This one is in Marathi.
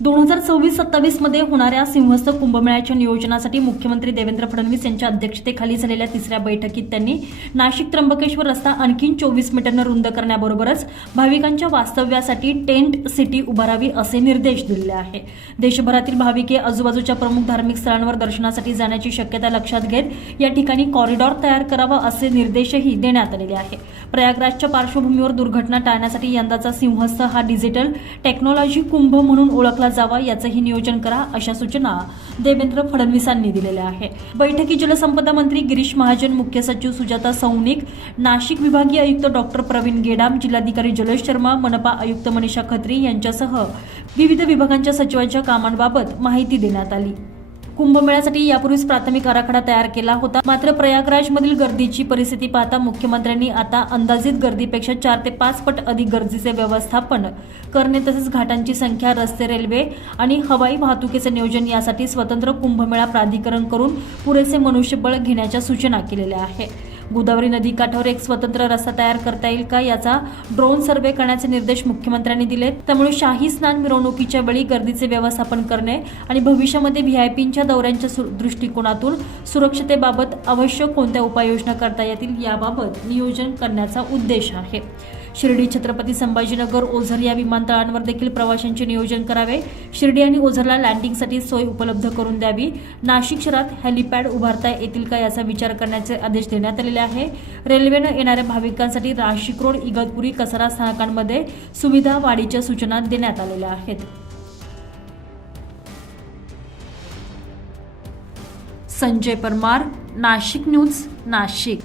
दोन हजार सव्वीस सत्तावीसमध्ये होणाऱ्या सिंहस्थ कुंभमेळ्याच्या नियोजनासाठी मुख्यमंत्री देवेंद्र फडणवीस यांच्या अध्यक्षतेखाली झालेल्या तिसऱ्या बैठकीत त्यांनी नाशिक त्र्यंबकेश्वर रस्ता आणखी चोवीस मीटरनं रुंद करण्याबरोबरच भाविकांच्या वास्तव्यासाठी टेंट सिटी उभारावी असे निर्देश दिलेले आहे. देशभरातील भाविके आजूबाजूच्या प्रमुख धार्मिक स्थळांवर दर्शनासाठी जाण्याची शक्यता लक्षात घेत या ठिकाणी कॉरिडॉर तयार करावा असे निर्देशही देण्यात आलेले आहे. प्रयागराजच्या पार्श्वभूमीवर दुर्घटना टाळण्यासाठी यंदाचा सिंहस्थ हा डिजिटल टेक्नॉलॉजी कुंभ म्हणून ओळखला जावा याचंही नियोजन करा अशा सूचना देवेंद्र फडणवीसांनी दिलेल्या आहे बैठकी जलसंपदा मंत्री गिरीश महाजन मुख्य सचिव सुजाता सौनिक नाशिक विभागीय आयुक्त डॉक्टर प्रवीण गेडाम जिल्हाधिकारी जलेश शर्मा मनपा आयुक्त मनीषा खत्री यांच्यासह विविध विभागांच्या सचिवांच्या कामांबाबत माहिती देण्यात आली. कुंभमेळ्यासाठी यापूर्वीच प्राथमिक आराखडा तयार केला होता. मात्र प्रयागराजमधील गर्दीची परिस्थिती पाहता मुख्यमंत्र्यांनी आता अंदाजित गर्दीपेक्षा चार ते पाच पट अधिक गर्दीचे व्यवस्थापन करणे तसेच घाटांची संख्या रस्ते रेल्वे आणि हवाई वाहतुकीचे नियोजन यासाठी स्वतंत्र कुंभमेळा प्राधिकरण करून पुरेसे मनुष्यबळ घेण्याच्या सूचना केलेल्या आहे गोदावरी नदी काठावर एक स्वतंत्र रस्ता तयार करता येईल का याचा ड्रोन सर्वे करण्याचे निर्देश मुख्यमंत्र्यांनी दिले त्यामुळे शाही स्नान मिरवणुकीच्या वेळी गर्दीचे व्यवस्थापन करणे आणि भविष्यामध्ये व्हीआयपींच्या दौऱ्यांच्या सु- दृष्टिकोनातून सुरक्षतेबाबत आवश्यक कोणत्या उपाययोजना करता येतील याबाबत नियोजन करण्याचा उद्देश आहे. शिर्डी छत्रपती संभाजीनगर ओझर या विमानतळांवर देखील प्रवाशांचे नियोजन करावे. शिर्डी आणि ओझरला लँडिंगसाठी सोय उपलब्ध करून द्यावी. नाशिक शहरात हेलिपॅड उभारता येतील का याचा विचार करण्याचे आदेश देण्यात आलेले आहे. रेल्वेनं येणाऱ्या भाविकांसाठी नाशिक रोड इगतपुरी कसारा स्थानकांमध्ये सुविधा वाढीच्या सूचना देण्यात आलेल्या आहेत. संजय परमार नाशिक न्यूज नाशिक.